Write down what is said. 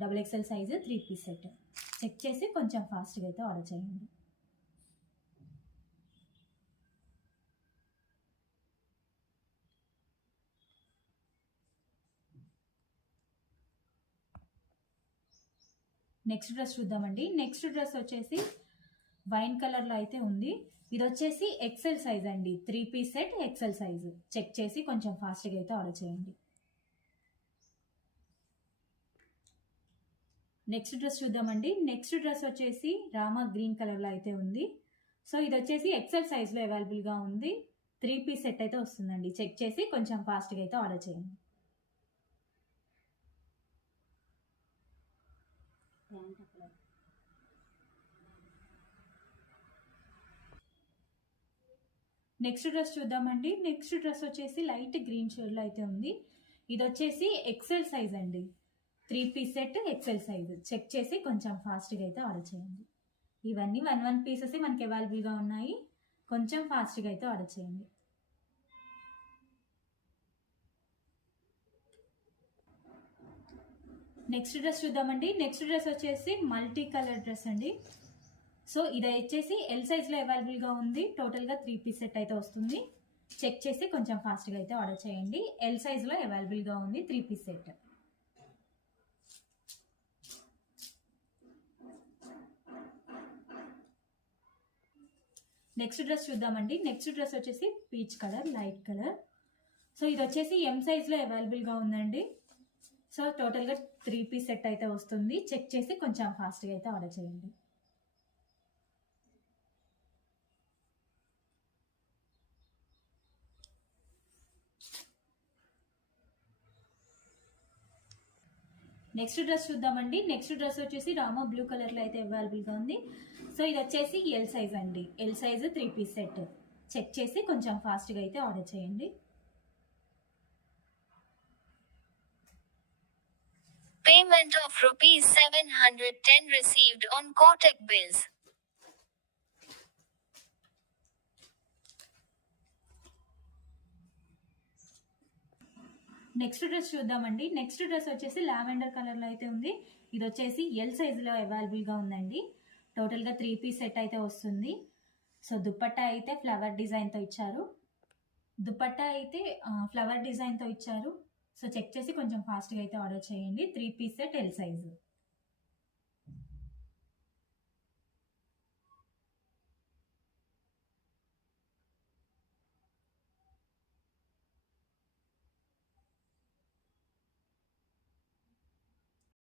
XXL size 3 piece set. Check చేసి కొంచెం ఫాస్ట్గా అయితే ఆర్డర్ చేయండి. నెక్స్ట్ డ్రెస్ చూద్దామండి. నెక్స్ట్ డ్రెస్ వచ్చేసి వైన్ కలర్లో అయితే ఉంది. ఇది వచ్చేసి XL సైజ్ అండి. 3 piece set XL size. Check చేసి కొంచెం ఫాస్ట్గా అయితే ఆర్డర్ చేయండి. నెక్స్ట్ డ్రెస్ చూద్దామండి. నెక్స్ట్ డ్రెస్ వచ్చేసి రామా గ్రీన్ కలర్లో అయితే ఉంది. సో ఇది వచ్చేసి XL సైజ్లో అవైలబుల్గా ఉంది. 3 పీస్ సెట్ అయితే వస్తుందండి. చెక్ చేసి కొంచెం ఫాస్ట్గా అయితే ఆర్డర్ చేయండి. నెక్స్ట్ డ్రెస్ చూద్దామండి. నెక్స్ట్ డ్రెస్ వచ్చేసి లైట్ గ్రీన్ షేడ్లో అయితే ఉంది. ఇది వచ్చేసి XL సైజ్ అండి. 3 piece set XL size. Check చేసి కొంచెం ఫాస్ట్గా అయితే ఆర్డర్ చేయండి. ఇవన్నీ 1 పీసెస్ మనకి అవైలబుల్గా ఉన్నాయి. కొంచెం ఫాస్ట్గా అయితే ఆర్డర్ చేయండి. నెక్స్ట్ డ్రెస్ చూద్దామండి. నెక్స్ట్ డ్రెస్ వచ్చేసి మల్టీ కలర్ డ్రెస్ అండి. సో ఇది వచ్చేసి L సైజ్లో అవైలబుల్గా ఉంది. టోటల్గా 3 పీస్ సెట్ అయితే వస్తుంది. చెక్ చేసి కొంచెం ఫాస్ట్గా అయితే ఆర్డర్ చేయండి. L సైజ్లో అవైలబుల్గా ఉంది 3 పీస్ సెట్. నెక్స్ట్ డ్రెస్ చూద్దామండి. నెక్స్ట్ డ్రెస్ వచ్చేసి peach colour, light colour. So ఇది వచ్చేసి M సైజ్లో అవైలబుల్గా ఉందండి. సో టోటల్గా 3 పీస్ సెట్ అయితే వస్తుంది. చెక్ చేసి కొంచెం ఫాస్ట్గా అయితే ఆర్డర్ చేయండి. నెక్స్ట్ డ్రెస్ చూద్దామండి. నెక్స్ట్ డ్రెస్ వచ్చేసి రామా బ్లూ కలర్లో అయితే అవైలబుల్గా ఉంది. సో ఇది వచ్చేసి L సైజ్ అండి. L size 3 piece set. Check చేసి కొంచెం ఫాస్ట్గా అయితే ఆర్డర్ చేయండి. Payment of ₹710 received on Kotak bills. Next dress చూద్దామండి. నెక్స్ట్ డ్రెస్ వచ్చేసి లావెండర్ కలర్లో అయితే ఉంది. ఇది వచ్చేసి L సైజులో అవైలబుల్గా ఉందండి. టోటల్గా 3 పీస్ సెట్ అయితే వస్తుంది. సో దుపట్టా అయితే ఫ్లవర్ డిజైన్తో ఇచ్చారు. సో చెక్ చేసి కొంచెం ఫాస్ట్గా అయితే ఆర్డర్ చేయండి. 3 పీస్ సెట్ L సైజు.